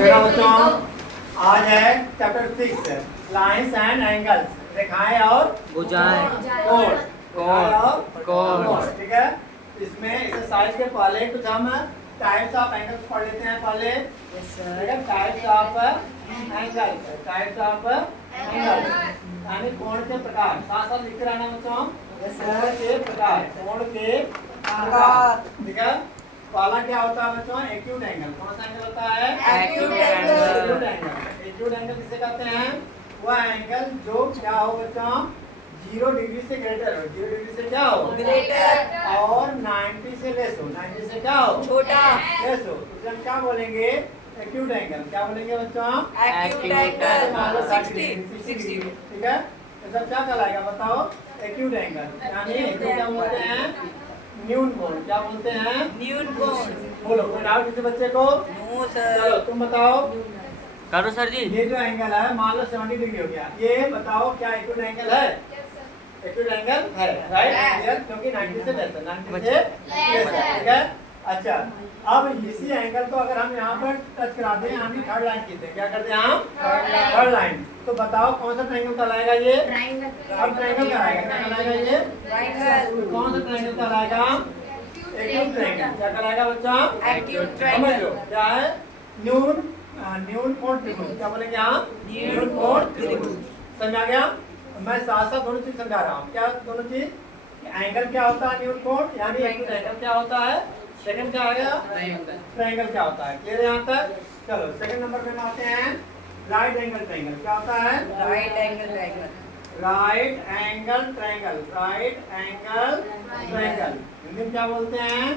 मेरा बच्चों आज है चैप्टर 6 लाइंस एंड एंगल्स, रेखाएं और भुजाएं, कोण, कोण, कोण। ठीक है। इसमें एक्सरसाइज के पहले कुछ हम टाइप्स ऑफ एंगल्स पढ़ लेते हैं पहले। ठीक है, types of angle, types of angle यानी कोण के प्रकार। साथ साथ लिखते रहना बच्चों, कोण के प्रकार, कोण के प्रकार। ठीक है, पहला क्या होता है बच्चों? Acute angle. कौन सा एंगल होता है? Acute angle. Acute angle. Acute angle किसे कहते हैं? वह एंगल जो क्या हो बच्चों, 0 डिग्री से ग्रेटर हो। 0 डिग्री से क्या हो? ग्रेटर। और 90 से लेस हो। 90 से क्या हो? छोटा। लेस हो। तो हम क्या बोलेंगे? Acute angle. क्या बोलेंगे बच्चों? Acute angle 60। ठीक है, तो सब क्या कहलाएगा बताओ? Acute angle. यानी इसको क्या बोलते हैं? न्यून कोण। क्या बोलते हैं? न्यून कोण। बोलो, कोई डाउट किसी बच्चे को? नो चलो सर। तुम बताओ। करो सर जी। ये जो एंगल है मान लो 70 डिग्री हो गया, ये बताओ क्या एक्यूट एंगल है? एक्यूट एंगल है, राइट? क्लियर, क्योंकि 90 से लेस है, 90 से लेस है। ठीक है, अच्छा अब इसी एंगल को अगर हम यहाँ पर टच करा दें, हम थर्ड लाइन खींचते हैं। क्या करते हैं हम? Third line. तो बताओ कौन सा ट्रायंगल कहलाएगा ये? अब ट्रायंगल कहलाएगा। क्या कहलाएगा ये? ट्रायंगल। कौन सा ट्रायंगल कहलाएगा? Acute triangle. क्या कहलाएगा बच्चा? एक्यूट समझ ट्रायंगल। लो क्या है? न्यून कोण त्रिभुज। क्या बोलेंगे आप? न्यून कोण त्रिभुज। समझ आ गया? मैं साथ साथ दोनों चीज समझा रहा हूँ। क्या दोनों चीज? एंगल क्या होता है? न्यून कोण यानी एक्यूट एंगल क्या होता है? सेकंड क्या आ गया? ट्रायंगल क्या होता है? क्लियर है यहाँ तक? चलो सेकंड नंबर पे आते हैं। Right angle triangle. क्या होता है? Right angle triangle. Right angle triangle. Right angle triangle Hindi में क्या बोलते हैं?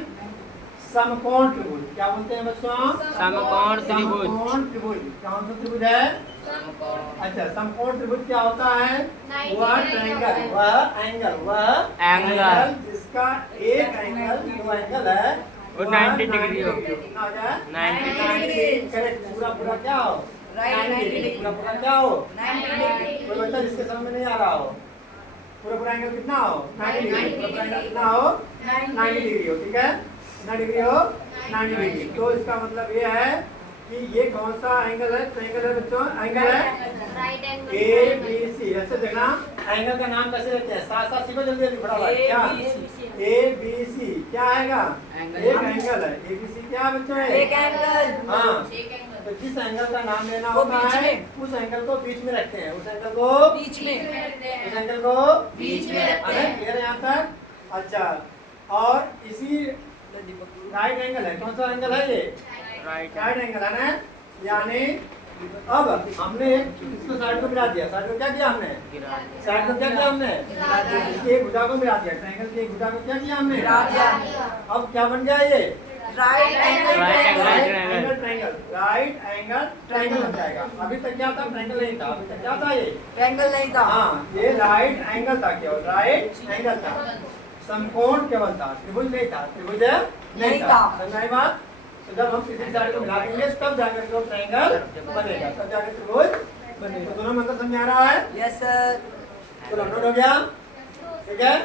समकोण त्रिभुज। क्या बोलते हैं बच्चों? समकोण त्रिभुज। समकोण त्रिभुज। कौन सा त्रिभुज है? अच्छा, समकोण त्रिभुज क्या होता है? वह ट्रायंगल, वह एंगल, वह एंगल जिसका एक एंगल जो एंगल है वो 90 डिग्री हो। कितना हो जाए? 90 डिग्री। करेक्ट। पूरा पूरा क्या हो? Right, 90 degree. पूरा पूरा क्या हो? 90 डिग्री। कोई बच्चा जिसके समझ में नहीं आ रहा हो, पूरा पूरा एंगल कितना हो? 90 डिग्री। पूरा पूरा एंगल कितना हो? 90 डिग्री हो। ठीक है, कितना डिग्री हो? 90 डिग्री। तो इसका मतलब ये है कि ये कौन सा एंगल है? ट्रायंगल है बच्चों, एंगल है ए बी सी। ऐसे देखना एंगल का नाम कैसे रहते हैं, साथ साथ सीखो जल्दी जल्दी फटाफट। क्या? ए बी सी क्या आएगा? एक एंगल है। ए बी सी क्या बच्चों है? एक एंगल। हाँ, तो जिस एंगल का नाम लेना वो होता बीच है में। उस एंगल को बीच में रखते हैं। उस एंगल को बीच में। उस एंगल को बीच में रखते हैं। क्लियर है यहाँ तक? अच्छा, और इसी राइट एंगल है। कौन सा एंगल है ये? राइट राइट एंगल है ना। यानी अब हमने इसको साइड को मिला दिया। साइड को क्या किया हमने? साइड को क्या किया हमने? इसकी एक भुजा को मिला दिया। ट्रायंगल की एक भुजा को क्या किया हमने? मिला दिया। अब क्या बन गया ये? Right angle Right angle triangle. Triangle. Right angle triangle बन जाएगा। अभी तक क्या था? ट्रायंगल नहीं था। अभी तक क्या था ये? ट्रायंगल नहीं था। हाँ, ये राइट एंगल था। केवल राइट एंगल था, समकोण केवल था, त्रिभुज नहीं था। त्रिभुज नहीं था। समझ आई बात? तो जब हम किसी साइड को मिला देंगे तब जाकर के वो ट्रायंगल बनेगा, तब जाकर त्रिभुज बनेगा। तो दोनों मतलब समझ आ रहा है? Yes sir. चलो नोट हो गया? ठीक है,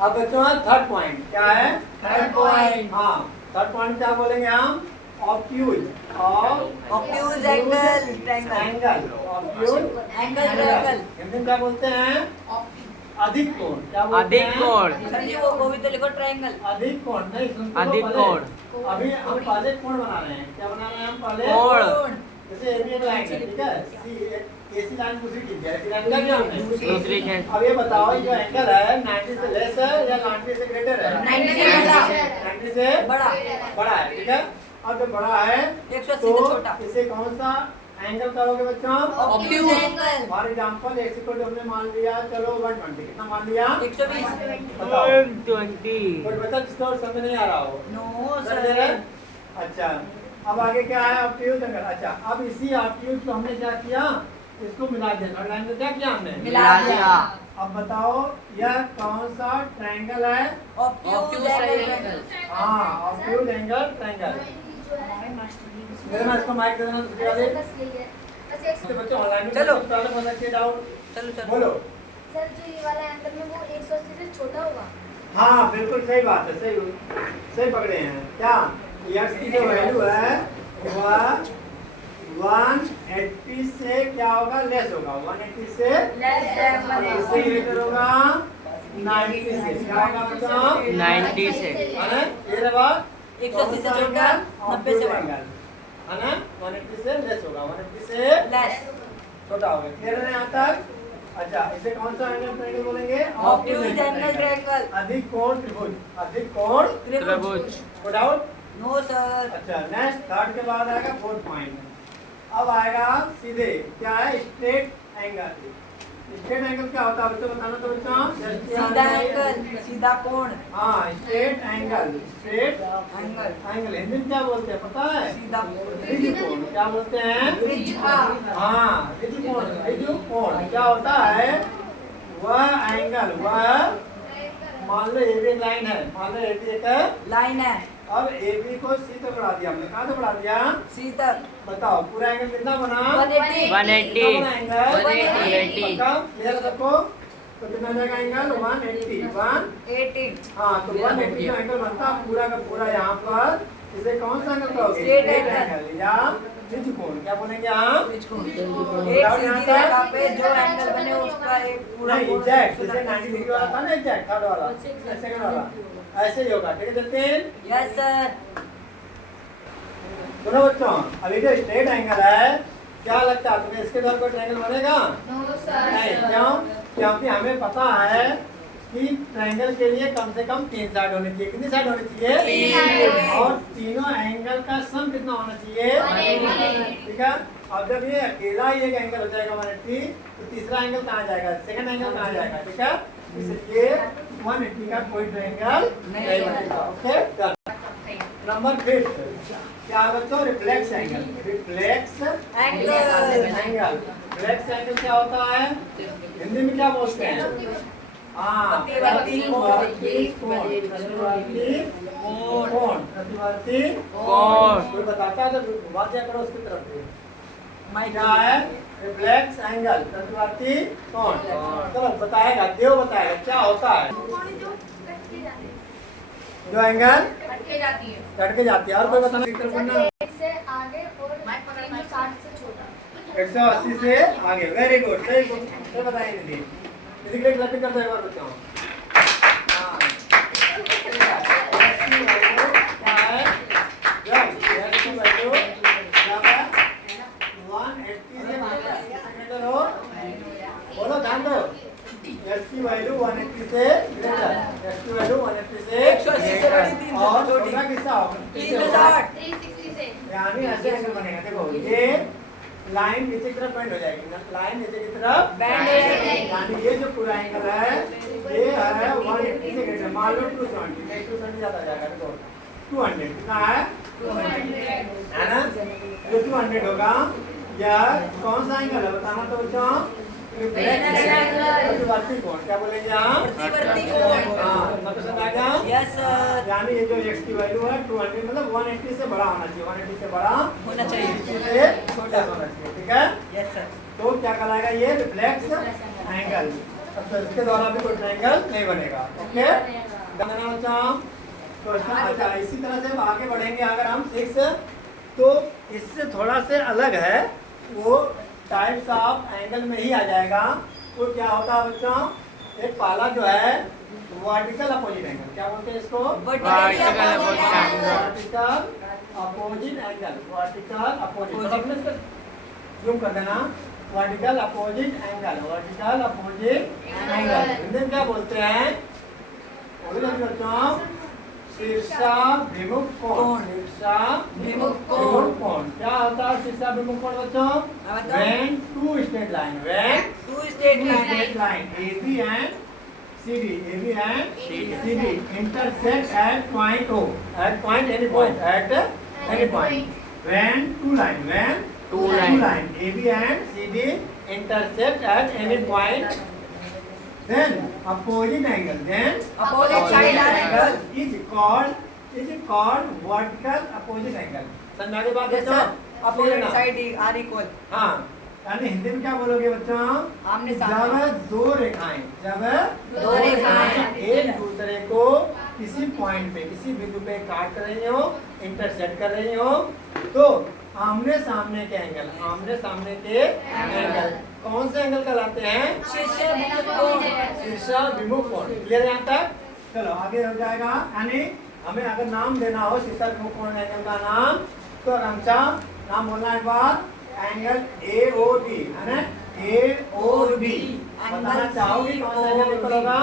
अब बच्चों थर्ड पॉइंट क्या है? Third point. हाँ, थर्ड पॉइंट क्या बोलेंगे हम? Obtuse. Obtuse angle triangle. Angle obtuse angle triangle. Hindi में क्या बोलते हैं? अधिक कोण। क्या बोलते अधिक हैं? कोण। सर जी वो भी तो लिखो ट्रायंगल। अधिक कोण नहीं, सुनते हो अधिक पहले? कोण। अभी हम पहले कोण बना रहे हैं। क्या बना रहे हैं हम पहले? कोण। जैसे ये भी एक लाइन है, ठीक है? ऐसी लाइन दूसरी खींच दिया। ऐसी लाइन क्या किया हमने? दूसरी खींच। अब ये बताओ ये जो एंगल है 90 से लेस है या 90 से ग्रेटर है? 90 से बड़ा। 90 से बड़ा। बड़ा है। ठीक है, अब जब बड़ा है 180 तो से छोटा। इसे कौन सा एंगल करोगे बच्चों? Obtuse angle. For example x equal to हमने मान लिया, चलो 120। कितना मान लिया? 120। बताओ। 120। कोई बच्चा जिसको और समझ नहीं आ रहा हो? नो समझ रहे हैं? सर। अच्छा, अब आगे क्या है? Obtuse angle. अच्छा, अब इसी ऑब्ट्यूज को हमने क्या किया? इसको मिला दिया। थर्ड लाइन में क्या किया हमने? मिला दिया। अब बताओ यह कौन सा ट्रायंगल है? Obtuse angle triangle. हाँ, ऑब्ट्यूज एंगल ट्रायंगल। मेरे में इसको माइक दे देना दूसरे वाले। इसके बच्चे ऑनलाइन में चलो। प्रॉब्लम हो सकती है, डाउट चलो चलो। बोलो। सर जो ये वाला एंगल में वो 180 से छोटा होगा। हाँ बिल्कुल सही बात है, सही सही पकड़े हैं। क्या x की जो वैल्यू है वह 180 से क्या होगा, लेस होगा, 180 से इससे ग्रेटर होगा 90 से, क्या होगा बच्चों, 90 से। है ना, ये रहा 180 से छोटा, 90 से बड़ा, है ना, 180 से लेस होगा, 180 से लेस, छोटा होगा। क्लियर है यहाँ तक? अच्छा, इसे कौन सा एंगल ट्रायंगल बोलेंगे, ऑब्ट्यूज एंगल ट्रायंगल, अधिक कोण त्रिभुज, अधिक कोण त्रिभुज। को डाउट। नो सर, अच्छा, नेक्स्ट थर्ड के बाद आएगा फोर्थ पॉइंट। अब आएगा सीधे क्या है, स्ट्रेट एंगल। स्ट्रेट एंगल क्या होता है बच्चों, बताना तो बच्चों, सीधा एंगल, सीधा कोण, हाँ, straight angle, straight angle, angle Hindi में क्या बोलते हैं पता है, सीधा रिज कोण, क्या बोलते हैं, रिज, हाँ, रिज कोण। रिज कोण क्या होता है, वह एंगल, वह मान लो ये भी एक लाइन है, मान लो ये भी एक लाइन है, अब AB को C तक बढ़ा दिया हमने, कहाँ तक बढ़ा दिया, सी तक, बताओ पूरा एंगल कितना बना, 180, 180, कितना बना एंगल, 180। पक्का क्लियर है सबको, तो कितना जाएगा एंगल 180, 80, हाँ, तो 180 जो एंगल बनता है पूरा का पूरा यहाँ पर, इसे कौन सा एंगल कहोगे, Straight Straight angle। angle या रिज कोण, क्या बोलेंगे आप, रिज कोण, एक सीधी रेखा पे जो एंगल बने उसका एक पूरा नहीं कोण एग्जैक्ट, जैसे 90 डिग्री वाला था ना, एग्जैक्ट थर्ड वाला, सेकंड वाला, ऐसे ही होगा, ठीक है जतिन। यस सर, सुनो बच्चों, अभी जो स्ट्रेट एंगल है, क्या लगता है तुम्हें इसके द्वारा कोई ट्रायंगल बनेगा, नहीं, क्यों, क्योंकि हमें पता है कि ट्रायंगल के लिए कम से कम 3 साइड होनी चाहिए, कितनी साइड होनी चाहिए, 3 और तीनों एंगल का सम कितना होना चाहिए, 180। ठीक है। अब जब ये अकेला ही एक एंगल हो जाएगा 180, तो तीसरा एंगल कहाँ जाएगा, सेकंड एंगल कहाँ जाएगा, ठीक है, इसलिए 180 का कोई ट्रायंगल नहीं बनेगा। ओके, नंबर 5 क्या है बच्चों, reflex angle. Reflex angle, angle, reflex angle क्या होता है, हिंदी में क्या बोलते हैं, हाँ, प्रतिवर्ती कोण। प्रतिवर्ती कोण, प्रतिवर्ती कोण, प्रतिवर्ती कोण। कोई बताता है तो घुमा दिया करो उसकी तरफ से। क्या है, रिफ्लेक्स एंगल, प्रतिवर्ती कोण। चलो बताएगा, देव बताएगा क्या होता है, जो एंगल कट के जाती है, और कोई बताना, से आगे और 160 से छोटा। 180 से आगे, वेरी गुड, सही सही बताइए दीदी, दीदी के लिए क्लैपिंग कर दो एक बार बच्चों। हाँ, क्या है, इसकी वैल्यू क्या है, 180 से ग्रेटर हो, बोलो ध्यान दो, इसकी वैल्यू 180 से ग्रेटर, इसकी वैल्यू 180 से 180 से बड़ी, 300 से और छोटी। छोटा किस्सा होगा 360, 360 से यानी ऐसे एंगल बनेगा, देखो ये लाइन नीचे की तरफ बेंड हो जाएगी, लाइन नीचे की तरफ बेंड हो जाएगी, यानी ये जो पूरा एंगल है ये है 180 से ग्रेटर, मान लो 270, नहीं 270 ज्यादा जाएगा, देखो 200 कितना है, 200 है ना, ये 200 होगा। या कौन सा एंगल है बताना तो बच्चों, प्रतिवर्ती कोण, क्या बोलेंगे आप, प्रतिवर्ती कोण, हाँ, मतलब समझ आ गया, यस सर, यानी ये जो x की वैल्यू है 200 मतलब 180 से बड़ा होना चाहिए, 180 से बड़ा होना चाहिए, 180 से छोटा होना चाहिए, ठीक है। यस सर, तो क्या कहलाएगा ये, रिफ्लेक्स एंगल। अब तो इसके द्वारा भी कोई ट्रायंगल नहीं बनेगा। Okay, question. अच्छा, इसी तरह से हम आगे बढ़ेंगे, अगर हम 6 तो इससे थोड़ा से अलग है, वो टाइप्स ऑफ एंगल में ही आ जाएगा। वो क्या होता है बच्चों, एक पहला जो है वर्टिकल अपोजिट एंगल, क्या बोलते हैं इसको, vertical opposite angle, vertical opposite angle, vertical opposite, zoom कर देना, vertical opposite angle, vertical opposite angle Hindi में क्या बोलते हैं, बच्चों शीर्षाभिमुख कोण, शीर्षाभिमुख कोण, कोण क्या होता है शीर्षाभिमुख कोण बच्चों, when two straight line, when two straight two line, straight line AB and CD, AB and CD intersect at point O, at point any point, at any point, when two line, when Two line. AB and CD intersect at any point, then opposite angle, then opposite side angle, is called vertical opposite angle। समझ में बात yes बच्चों, sir, opposite side are equal, हाँ, यानी हिंदी में क्या बोलोगे बच्चों, आमने जब सामने, दो रेखाएं, जब दो रेखाएं एक दूसरे को किसी पॉइंट पे, किसी बिंदु पे काट रही हो, इंटरसेक्ट कर रही हो तो आमने सामने के एंगल, आमने सामने के एंगल कौन से एंगल कहलाते हैं? शीर्षाभिमुख कोण। क्लियर यहाँ तक? चलो आगे हो जाएगा। यानी हमें अगर नाम देना हो शीर्षाभिमुख कोण एंगल का नाम तो हमेशा नाम बोलना एक बार एंगल AOD है ना, AOD। बताना चाहोगे कौन सा एंगल इक्वल होगा?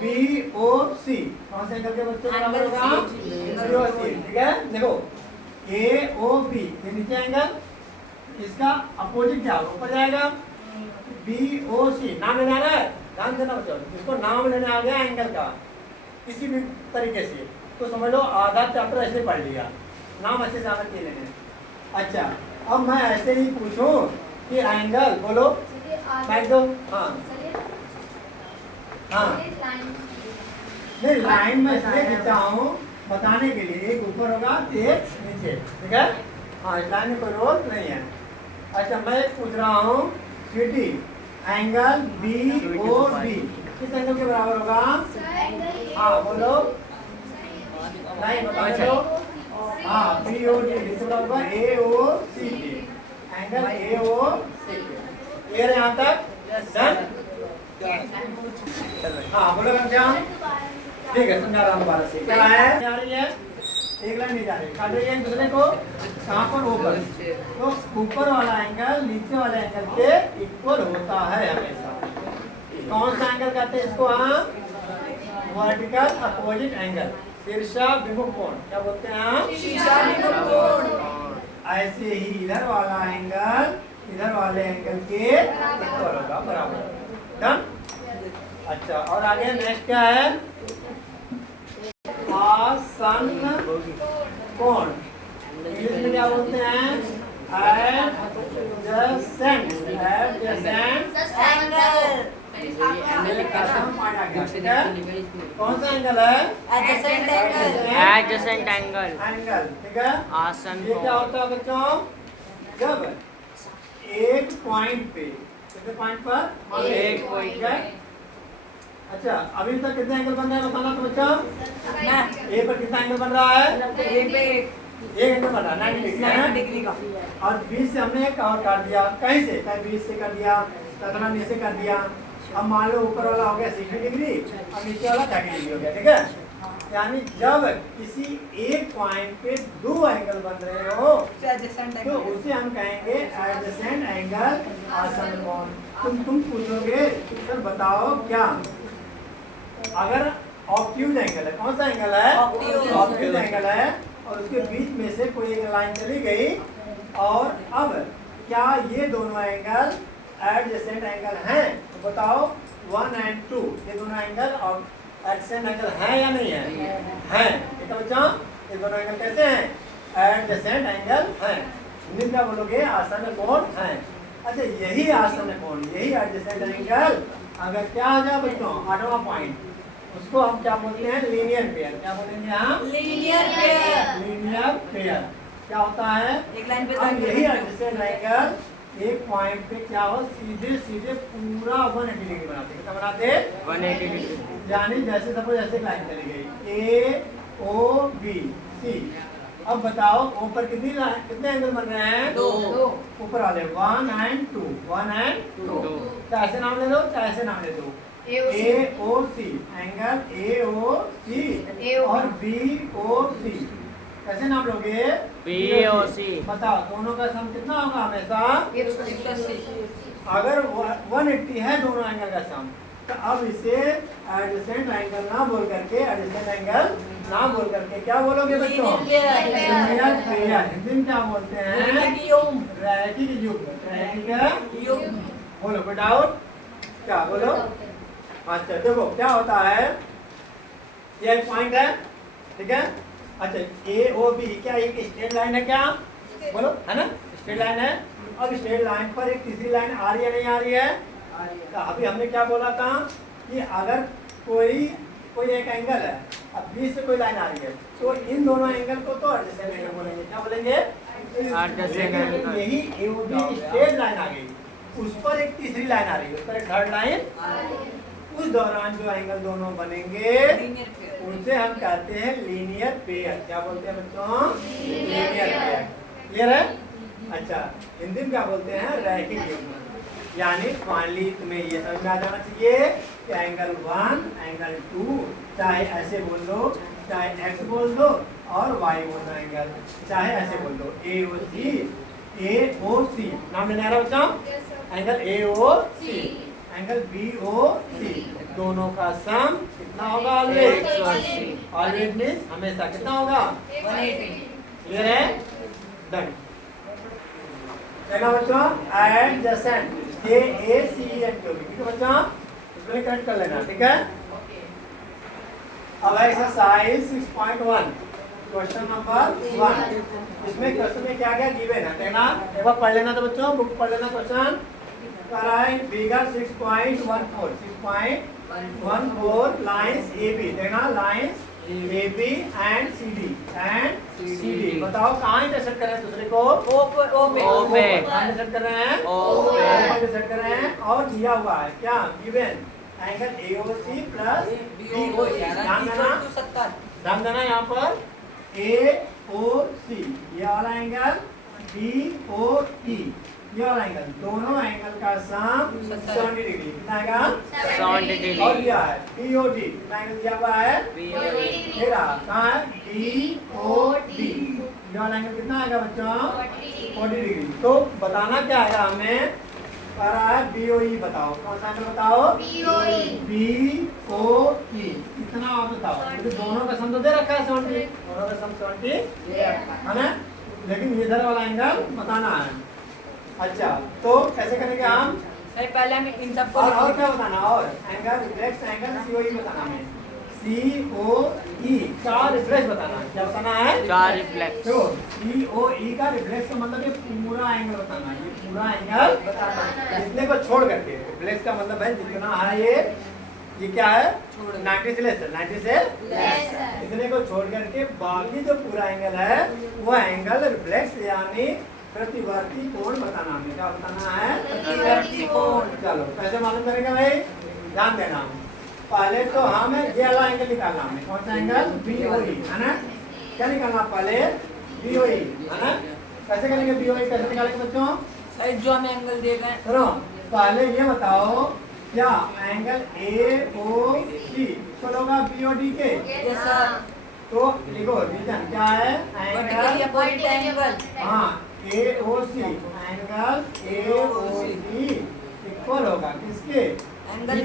BOC। कौन से एंगल के बच्चों बराबर होगा? BOC। ठीक है, देखो AOB ये नीचे एंगल, इसका अपोजिट क्या होगा? ऊपर जाएगा। BOC नाम लेना है, ध्यान देना बच्चों, इसको नाम लेने आ गया एंगल का किसी भी तरीके से तो समझ लो आधा चैप्टर ऐसे पढ़ लिया, नाम अच्छे से आदत के लेने। अच्छा अब मैं ऐसे ही पूछूं कि एंगल बोलो बैठ दो। हाँ हाँ नहीं लाइन में इसलिए खींचा हूँ बताने के लिए, एक ऊपर होगा एक नीचे। ठीक है, हाँ इस लाइन में कोई रोल नहीं है। अच्छा मैं पूछ रहा हूँ स्वीटी एंगल BOD किस एंगल के बराबर होगा? हाँ बोलो लाइन बताओ। हाँ BOD किस बराबर होगा? AOC angle AOC। क्लियर है यहाँ तक? डन। हाँ बोलो घनश्याम। ठीक है समझा रहा हूँ दोबारा से। क्या है जा रही है? एक लाइन नहीं जा रही, काट रही है दूसरे को कहाँ पर? ऊपर। तो ऊपर वाला एंगल नीचे वाले एंगल के इक्वल होता है हमेशा। कौन सा एंगल कहते हैं इसको? हाँ वर्टिकल अपोजिट एंगल, शीर्षाभिमुख कोण। क्या बोलते हैं? शीर्षाभिमुख कोण। ऐसे ही इधर वाला एंगल इधर वाले एंगल के इक्वल होगा, बराबर। डन। अच्छा और आगे नेक्स्ट क्या है? आसन्न कोण। इंग्लिश में क्या बोलते हैं? एडजेसेंट। Adjacent angle. कौन सा एंगल है? Adjacent angle. Adjacent angle. Angle. ठीक है, आसन ये क्या होता है बच्चों? जब एक पॉइंट पे कितने पॉइंट पर? एक पॉइंट है। अच्छा अभी तक कितने एंगल बन रहे हैं बताना तो बच्चा। ए पर कितना एंगल बन रहा है? एक एंगल बन रहा है 90 डिग्री है। 90 डिग्री का। और 20 से हमने एक और काट दिया, कहीं से कहीं 20 से कर दिया, 17 नीचे कर दिया। अब मान लो ऊपर वाला हो गया 60 डिग्री और नीचे वाला 30 डिग्री हो गया। ठीक है, यानी जब किसी एक पॉइंट पे दो एंगल बन रहे हो तो उसे हम कहेंगे एडजेसेंट एंगल आसन्न कोण। तुम पूछोगे सर बताओ क्या? अगर ऑब्ट्यूज एंगल है, कौन सा एंगल है? ऑब्ट्यूज एंगल है और उसके बीच में से कोई एक लाइन चली गई और अब क्या ये दोनों एंगल एडजेसेंट एंगल हैं? तो बताओ 1 और 2 ये दोनों एंगल और एडजेसेंट एंगल है या नहीं है? हैं। ठीक है बच्चा, ये दोनों एंगल कैसे हैं? एडजेसेंट एंगल हैं। हिंदी क्या बोलोगे? आसन्न कोण हैं। अच्छा यही आसन्न कोण, यही एडजेसेंट एंगल अगर क्या हो जाए बच्चों 8वां पॉइंट, उसको हम क्या बोलते हैं? Linear pair. क्या बोलेंगे हम? Linear pair. लीनियर पेयर क्या होता है? एक लाइन पे अब यही एडजेसेंट एंगल एक पॉइंट पे क्या हो सीधे सीधे पूरा 180 डिग्री बनाते हैं। क्या बनाते? 180 डिग्री। यानी जैसे सपोज ऐसे लाइन चली गई AOBC। अब बताओ ऊपर कितने एंगल बन रहे हैं? 2। ऊपर वाले 1 और 2, 1 और 2। चाहे ऐसे नाम ले लो चाहे ऐसे नाम ले दो। AOC एंगल AOC और BOC कैसे नाम लोगे? BOC। बताओ दोनों का सम कितना होगा हमेशा? 180। अगर 180 है दोनों एंगल का सम तो अब इसे एडजेसेंट एंगल ना बोल करके एडजेसेंट एंगल ना बोल करके क्या बोलोगे बच्चों? Linear pair. हिंदी में क्या बोलते हैं? रैखिक युग्म। रैखिक युग्म। बोलो कोई डाउट? क्या बोलो? अच्छा देखो क्या होता है, ये एक पॉइंट है। ठीक है, अच्छा AOB क्या एक स्ट्रेट लाइन है? क्या बोलो है ना? स्ट्रेट लाइन है। अब स्ट्रेट लाइन पर एक तीसरी लाइन आ रही है नहीं आ रही है? तो अभी हमने क्या बोला था कि अगर कोई एक एंगल है अब बीच से कोई लाइन आ रही है तो इन दोनों एंगल को तो एडजेसेंट एंगल बोलेंगे। क्या बोलेंगे? Adjacent angle. यही AOB स्ट्रेट लाइन आ गई, उस पर एक तीसरी लाइन आ रही है, उस पर एक थर्ड लाइन उस दौरान जो एंगल दोनों बनेंगे लीनियर पेयर। उनसे हम कहते हैं लीनियर पेयर। क्या बोलते हैं बच्चों? Linear pair. क्लियर है? अच्छा, हिंदी में क्या बोलते हैं? रैखिक युग्मन। यानी फाइनली तुम्हें ये समझ में आ जाना चाहिए कि एंगल 1, एंगल 2, चाहे ऐसे बोल दो, चाहे x बोल दो और y बोल दो एंगल, चाहे ऐसे बोल दो AOC। नाम लेना है बच्चों? एंगल AOC, एंगल BOC, दोनों का सम कितना होगा? ऑलवेज 180। ऑलवेज मीन्स हमेशा कितना होगा? 180। क्लियर है? डन। देखना बच्चों, एडजेसेंट JACENT होगी, ठीक है बच्चों? इसमें करेक्ट कर लेना, ठीक है? अब एक्सरसाइज 6.1 क्वेश्चन नंबर 1। इसमें क्वेश्चन में क्या क्या गिवन है देखना, एक बार पढ़ लेना। तो बच्चों बुक पढ़ लेना। क्वेश्चन कर रहा है फिगर 6.14 लाइंस AB, देखना लाइंस AB एंड CD बताओ कहाँ इंटरसेक्ट कर रहे हैं दूसरे को? ओ पे कहाँ इंटरसेक्ट कर रहे हैं? O पे। इंटरसेक्ट कर रहे हैं। और दिया हुआ है क्या? Given angle AOC plus BOC। ध्यान देना यहाँ पर AOC ये वाला एंगल, BOE ये वाला एंगल, दोनों एंगल का सम 70 डिग्री। कितना आएगा? 70 डिग्री। और दिया है BOD, कितना एंगल दिया हुआ है? BOD। ये रहा, कहाँ है? BOD ये वाला एंगल कितना आएगा बच्चों? 40 डिग्री। तो बताना क्या आएगा हमें? कह रहा है BOE बताओ, कौन सा एंगल बताओ? BOE कितना आप बताओ? तो दोनों का सम तो दे रखा है 70, दोनों का सम 70 है ना? लेकिन इधर वाला एंगल बताना है। अच्छा, तो कैसे करेंगे हम? सही, पहले हम इन सबको और क्या बताना? और एंगल रिफ्लेक्स एंगल COE बताना है। COE का रिफ्लेक्स बताना है। क्या बताना है? 4 रिफ्लेक्स। तो COE का रिफ्लेक्स का मतलब ये पूरा एंगल बताना है। ये पूरा एंगल बताना है, इतने को छोड़ करके। रिफ्लेक्स का मतलब है जितना है ये क्या है? 90 से लेस है, 90 से इतने को छोड़ करके बाकी जो पूरा एंगल है वो एंगल रिफ्लेक्स यानी प्रतिवर्ती कोण बताना है। क्या बताना है? प्रतिवर्ती कोण। चलो कैसे मालूम करेंगे भाई? ध्यान देना। पहले तो हमें ये वाला एंगल निकालना है। कौन सा एंगल? BOE है ना? क्या निकालना पहले? BOE है ना? कैसे करेंगे BOE? कैसे निकालेंगे बच्चों? सही, जो हमें एंगल दिए गए सुनो, पहले ये बताओ क्या एंगल AOC इक्वल होगा BOD के? Yes sir. तो लिखो रीजन क्या है? Vertically angle opposite angle. हाँ AOC, एंगल AOC इक्वल होगा किसके? एंगल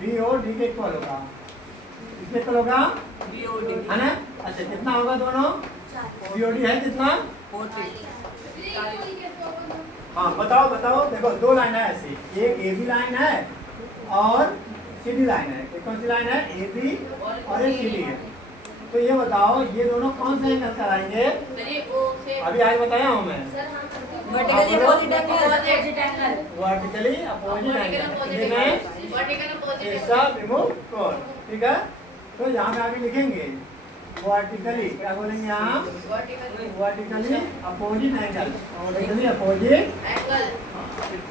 BOD के इक्वल होगा। किसके इक्वल होगा? BOD है ना? अच्छा, कितना होगा दोनों? BOD है कितना? 40। हाँ बताओ बताओ। देखो दो लाइन है ऐसी, एक AB लाइन है और CD लाइन है। एक कौन सी लाइन है? AB और एक CD है। तो ये बताओ ये दोनों कौन से एंगल कराएंगे? अभी आज बताया हूँ मैं। Vertically opposite angle. Vertically opposite angle ऐसा विमुख कोण, ठीक है? तो यहाँ पे आगे लिखेंगे वर्टिकली, क्या बोलेंगे यहाँ? Vertically opposite angle. Vertically opposite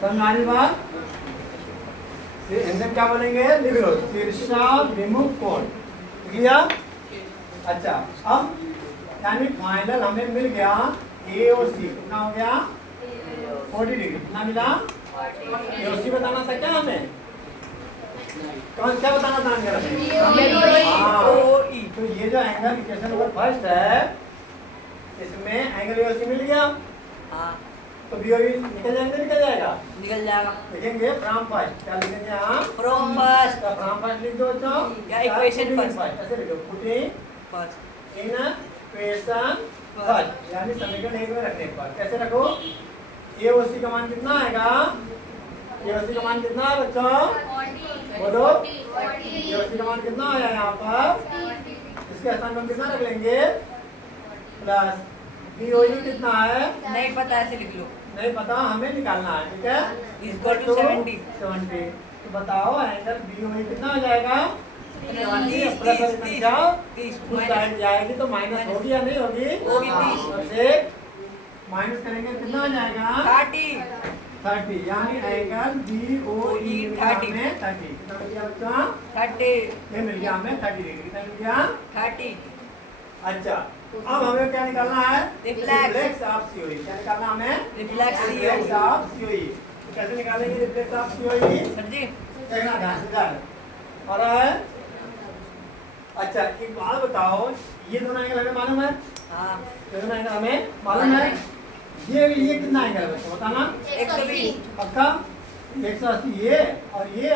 समझ आ रही बात? हिंदी में क्या बोलेंगे? लिख लो शीर्षा विमुख कोण। लिख लिया? अच्छा, अब यानी फाइनल हमें मिल गया AOC। कितना हो गया? 40 डिग्री। कितना मिला? AOC बताना था क्या हमें? कौन क्या बताना था हमें? हाँ, तो ये जो एंगल इक्वेशन नंबर फर्स्ट है इसमें एंगल AOC मिल गया। हाँ, तो BOE निकल जाएगा? निकल जाएगा। निकल जाएगा। लिखेंगे फ्रॉम फर्स्ट। क्या लिखेंगे यहाँ? From first. फ्रॉम फर्स्ट लिख दो बच्चों, या इक्वेशन फर्स्ट। ऐसे लिखो putting first in equation first, यानी समीकरण एक में रखने पर। कैसे रखो? AOC का मान कितना आएगा? AOC का मान कितना है बच्चों? बोलो। AOC का मान कितना आया यहाँ पर? इसके स्थान पर हम कितना रख लेंगे? प्लस BOE कितना है? नहीं पता, ऐसे लिख लो। नहीं पता, हमें निकालना है, ठीक है? Equal to 70। 70। तो बताओ एंगल BOE कितना हो जाएगा? 30, प्लस 30, उस साइड जाएगी तो माइनस होगी या नहीं होगी? होगी, हाँ, 30। और से माइनस करेंगे कितना हो जाएगा? 30। 30 यानी एंगल BOE 30 में 30 कितना मिल गया बच्चा 30 ये मिल गया हमें 30 डिग्री कितना मिल गया 30 अच्छा अब हमें क्या निकालना है Reflex. रिफ्लेक्स ऑफ COE क्या निकालना हमें Reflex reflex COE. Of COE कैसे निकालेंगे रिफ्लेक्स ऑफ COE सर जी देखना ध्यान से ध्यान और अच्छा एक बात बताओ ये दोनों एंगल हमें मालूम है हाँ ये दोनों एंगल हमें मालूम है ये कितना एंगल है बच्चों बताना 120 पक्का 180 ये और ये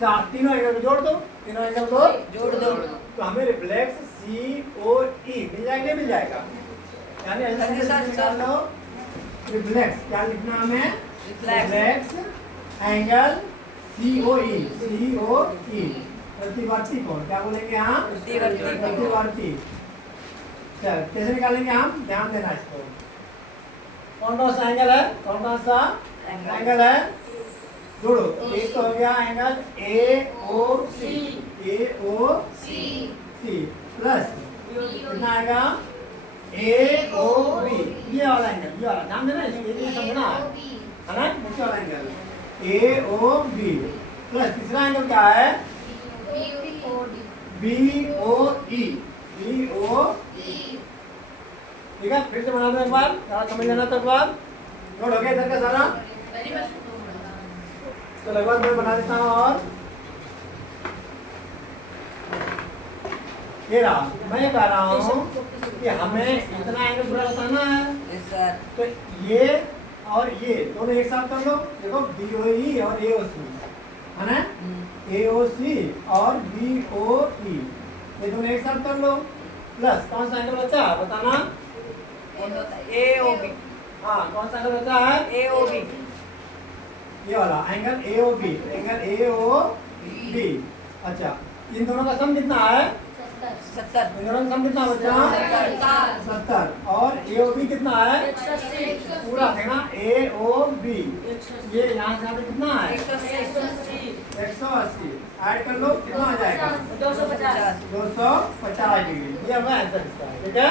चार तीनों एंगल को जोड़ दो तीनों एंगल को जोड़ दो तो हमें रिफ्लेक्स COE मिल जाएगा मिल जाएगा यानी ऐसा सर जी, सर, निकाल लो रिफ्लेक्स क्या लिखना हमें Reflex. रिफ्लेक्स एंगल COE प्रतिवर्ती कोण क्या बोलेंगे हम प्रतिवर्ती कोण। प्रतिवर्ती चल कैसे निकालेंगे हम ध्यान देना इसको कौन सा एंगल है कौन सा एंगल है जोड़ो एक तो हो गया एंगल AOC प्लस कितना आएगा AOB ये वाला एंगल ये वाला ध्यान देना इसको ये समझना है ना नीचे वाला एंगल AOB प्लस तीसरा एंगल क्या है BOE ठीक है फिर से बना दो एक बार सारा समझ लेना तो एक बार नोट हो गया इधर का सारा तो लगभग मैं बना देता हूँ और ये रहा मैं ये कह रहा हूँ कि हमें इतना एंगल पूरा बताना है यस सर तो ये और ये दोनों एक साथ कर लो देखो BOE और AOC है ना AOC और BOE ये दोनों एक साथ कर लो प्लस कौन सा एंगल बचा है बताना कौन होता है AOB हाँ कौन सा एंगल बचा है AOB ये वाला एंगल AOB अच्छा इन दोनों का सम कितना है 70 इन दोनों का सम कितना बचा 70 और AOB कितना है पूरा देना AOB ये यहाँ से आगे कितना है 180 ऐड कर लो कितना आ जाएगा 250 250 डिग्री ये हमारा आंसर इसका है ठीक है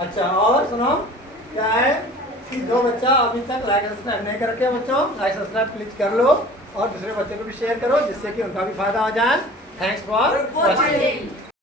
अच्छा और सुनो क्या है कि जो बच्चा अभी तक लाइक सब्सक्राइब नहीं करके बच्चों लाइक सब्सक्राइब प्लीज कर लो और दूसरे बच्चे को भी शेयर करो जिससे कि उनका भी फायदा हो जाए थैंक्स फॉर वॉचिंग